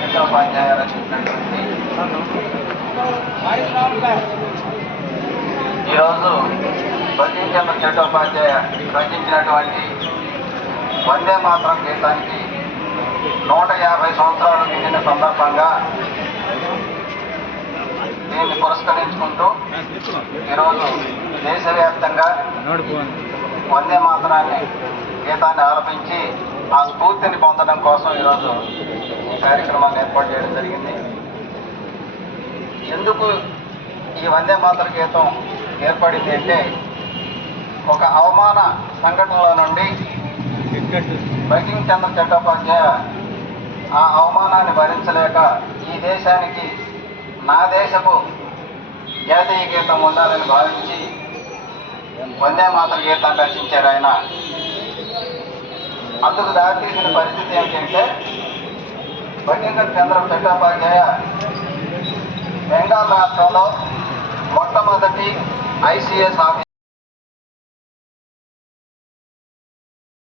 చట్టోపాధ్యాయ రచించినటువంటి ఈరోజు బంకించంద్ర చట్టోపాధ్యాయ రచించినటువంటి వందే మాతరం గీతానికి 150 సంవత్సరాలు నిండిన సందర్భంగా దీన్ని పురస్కరించుకుంటూ ఈరోజు దేశవ్యాప్తంగా వందే మాతరాన్ని గీతాన్ని ఆలపించి ఆ స్ఫూర్తిని పొందడం కోసం ఈరోజు ఈ కార్యక్రమాన్ని ఏర్పాటు చేయడం జరిగింది. ఎందుకు ఈ వందే మాతర గీతం ఏర్పడింది అంటే, ఒక అవమాన సంఘటనల నుండి బంకించంద్ర చట్టోపాధ్యాయ ఆ అవమానాన్ని భరించలేక ఈ దేశానికి నా దేశపు జాతీయ గీతం ఉండాలని భావించి వందే మాతర గీతాన్ని రచించారు ఆయన. అందుకు దారితీసిన పరిస్థితి ఏమిటంటే, బంకించంద్ర చట్టోపాధ్యాయ బెంగాల్ రాష్ట్రంలో మొట్టమొదటి ICS ఆఫీసర్.